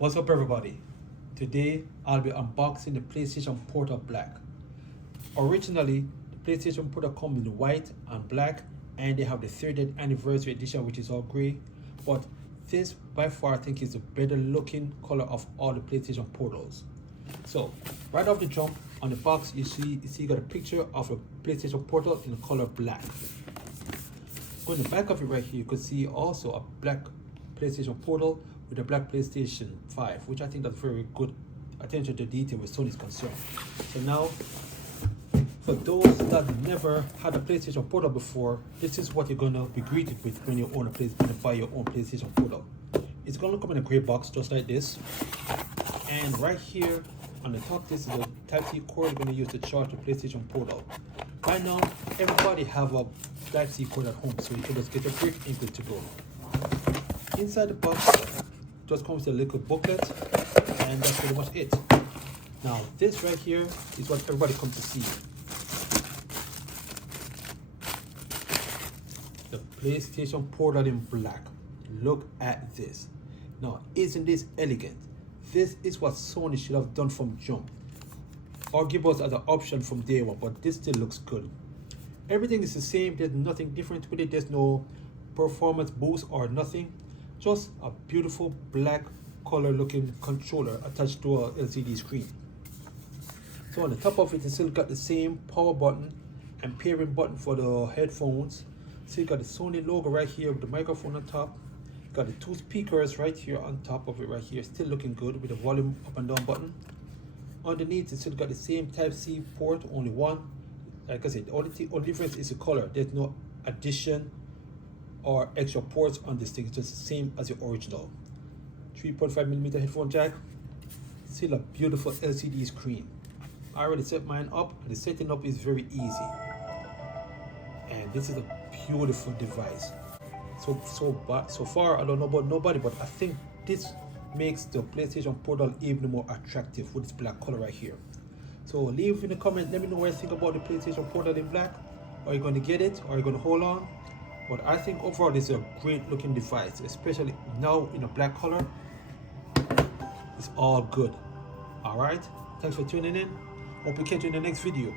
What's up, everybody? Today I'll be unboxing the PlayStation Portal Black. Originally, the PlayStation Portal comes in white and black, and they have the 30th anniversary edition, which is all gray. But this by far I think is the better looking color of all the PlayStation Portals. So right off the jump on the box, you see you got a picture of a PlayStation Portal in the color black. On the back of it right here, you can see also a black PlayStation Portal with a black PlayStation 5, which I think that's very good attention to detail where Sony is concerned. So now, for those that never had a PlayStation Portal before, this is what you're gonna be greeted with when you buy your own PlayStation Portal. It's gonna come in a gray box just like this, and right here on the top, this is a Type-C cord you're gonna use to charge the PlayStation Portal. Right now, everybody have a Type-C cord at home, so you can just get your brick and good to go. Inside the box just comes with a little booklet, and that's pretty much it. Now this right here is what everybody comes to see. The PlayStation Portal in black. Look at this. Now isn't this elegant? This is what Sony should have done from jump, or give us as an option from day one, but this still looks good. Everything is the same, there's nothing different with it, there's no performance boost or nothing. Just a beautiful black color looking controller attached to a LCD screen. So on the top of it, it's still got the same power button and pairing button for the headphones. So you got the Sony logo right here with the microphone on top. Got the two speakers right here on top of it right here, still looking good with the volume up and down button. Underneath, it's still got the same Type-C port, only one. Like I said, the only difference is the color. There's no addition or extra ports on this thing. It's just the same as the original. 3.5mm headphone jack. Still a beautiful LCD screen. I already set mine up, and the setting up is very easy. And this is a beautiful device. So far, I don't know about nobody, but I think this makes the PlayStation Portal even more attractive with this black color right here. So leave in the comment, let me know what you think about the PlayStation Portal in black. Are you going to get it, or are you going to hold on? But I think overall this is a great looking device, especially now in a black color. It's all good. Alright, thanks for tuning in. Hope we catch you in the next video.